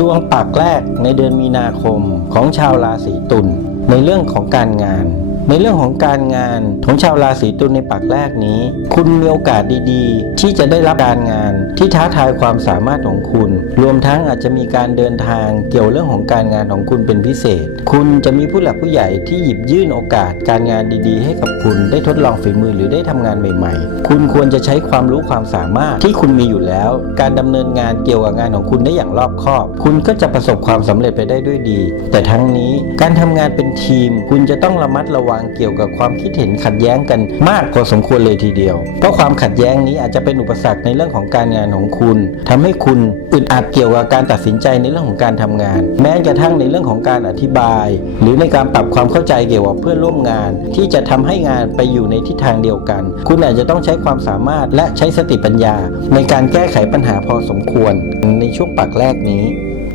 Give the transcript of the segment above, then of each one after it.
ดวงปากแรกในเดือนมีนาคมของชาวราศีตุลในเรื่องของการงาน ในเรื่องของการงานของชาวราศีตุลในปักแรกนี้ คุณมีโอกาสดีๆ ที่จะได้รับการงานที่ท้าทายความสามารถของคุณ รวมทั้งอาจจะมีการเดินทางเกี่ยวเรื่องของการงานของคุณเป็นพิเศษ คุณจะมีผู้หลักผู้ใหญ่ที่หยิบยื่นโอกาสการงานดีๆ ให้กับคุณได้ทดลองฝีมือหรือได้ทำงานใหม่ ๆ คุณควรจะใช้ความรู้ความสามารถที่คุณมีอยู่แล้ว การดำเนินงานเกี่ยวกับงานของคุณได้อย่างรอบคอบ คุณก็จะประสบความสำเร็จไปได้ด้วยดี แต่ทั้งนี้การทำงานเป็นทีม คุณจะต้องระมัดระวังเกี่ยวกับความคิดเห็นขัดแย้งกันมากพอสมควรเลยทีเดียว เพราะความขัดแย้งนี้อาจจะเป็นอุปสรรคในเรื่องของการงานของคุณทำให้คุณอึดอัดเกี่ยวกับการตัดสินใจในเรื่องของการทำงาน แม้กระทั่งในเรื่องของการอธิบาย หรือในการปรับความเข้าใจเกี่ยวกับเพื่อนร่วมงาน ที่จะทำให้งานไปอยู่ในทิศทางเดียวกัน คุณอาจจะต้องใช้ความสามารถและใช้สติปัญญา ในการแก้ไขปัญหาพอสมควร ในช่วงปักแรกนี้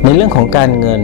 ในเรื่องของการเงิน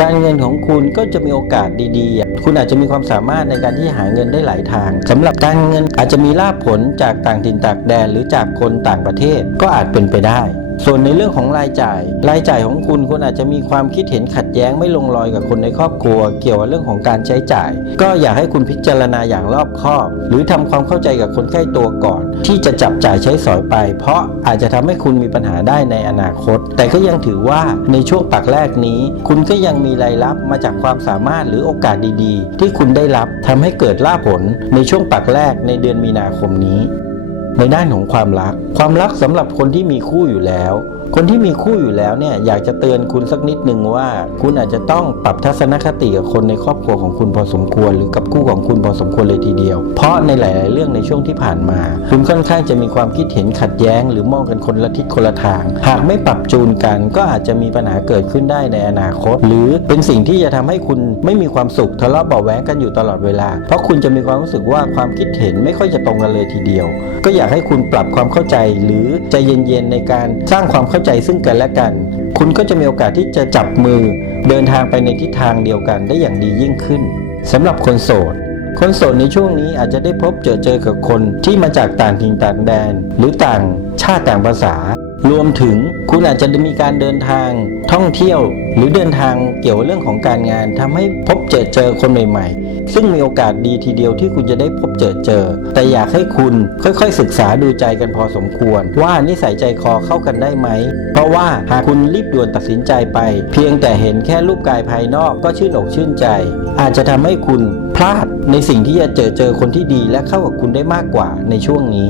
การเงินของคุณก็จะมีโอกาสดีๆ คุณอาจจะมีความสามารถในการที่หาเงินได้หลายทางสำหรับการเงินอาจจะมีลาภผลจากต่างถิ่นต่างแดนหรือจากคนต่างประเทศก็อาจเป็นไปได้ ส่วนในเรื่องของรายจ่าย รายจ่ายของคุณคุณอาจจะมีความคิดเห็นขัดแย้งไม่ลงรอยกับคนในครอบครัว เกี่ยวกับเรื่องของการใช้จ่าย ก็อยากให้คุณพิจารณาอย่างรอบคอบ หรือทำความเข้าใจกับคนใกล้ตัวก่อน ที่จะจับจ่ายใช้สอยไป เพราะอาจจะทำให้คุณมีปัญหาได้ในอนาคต แต่ก็ยังถือว่าในช่วงปักแรกนี้ คุณก็ยังมีรายรับมาจากความสามารถหรือโอกาสดีๆ ที่คุณได้รับทำให้เกิดล่าผลในช่วงปักแรกในเดือนมีนาคมนี้ ในด้านของความรัก ความรักสำหรับคนที่มีคู่อยู่แล้ว คนที่มีคู่อยู่แล้วเนี่ยอยากจะเตือนคุณสักนิดหนึ่งว่า คุณอาจจะต้องปรับทัศนคติกับคนในครอบครัวของคุณพอสมควร หรือกับคู่ของคุณพอสมควรเลยทีเดียว เพราะในหลาย ๆ เรื่องในช่วงที่ผ่านมา คุณค่อนข้างจะมีความคิดเห็นขัดแย้ง หรือมองกันคนละทิศคนละทาง หากไม่ปรับจูนกัน ก็อาจจะมีปัญหาเกิดขึ้นได้ในอนาคต หรือเป็นสิ่งที่จะทำให้คุณไม่มีความสุขทะเลาะเบาะแว้งกันอยู่ตลอดเวลา เพราะคุณจะมีความรู้สึกว่าความคิดเห็นไม่ค่อยจะตรงกันเลยทีเดียว ก็อยากให้คุณปรับความเข้าใจหรือใจเย็นๆในการสร้างความเข้าใจซึ่งกันและกัน คุณก็จะมีโอกาสที่จะจับมือเดินทางไปในทิศทางเดียวกันได้อย่างดียิ่งขึ้นสำหรับคนโสดคนโสดในช่วงนี้อาจจะได้พบเจอเจอกับคนที่มาจากต่างถิ่นต่างแดน หรือต่างชาติต่างภาษา รวมถึงคุณอาจจะมีการเดินทางท่องเที่ยว หรือเดินทางเกี่ยวกับเรื่องของการงานทำให้พบเจอเจอคนใหม่ๆ ซึ่งมีโอกาสดีทีเดียวที่คุณจะได้พบเจอเจอ แต่อยากให้คุณค่อยๆ ศึกษาดูใจกันพอสมควร ว่านิสัยใจคอเข้ากันได้ไหม เพราะว่าหากคุณรีบด่วนตัดสินใจไป เพียงแต่เห็นแค่รูปกายภายนอกก็ชื่นอกชื่นใจ อาจจะทำให้คุณพลาดในสิ่งที่จะเจอเจอคนที่ดีและเข้ากับคุณได้มากกว่าในช่วงนี้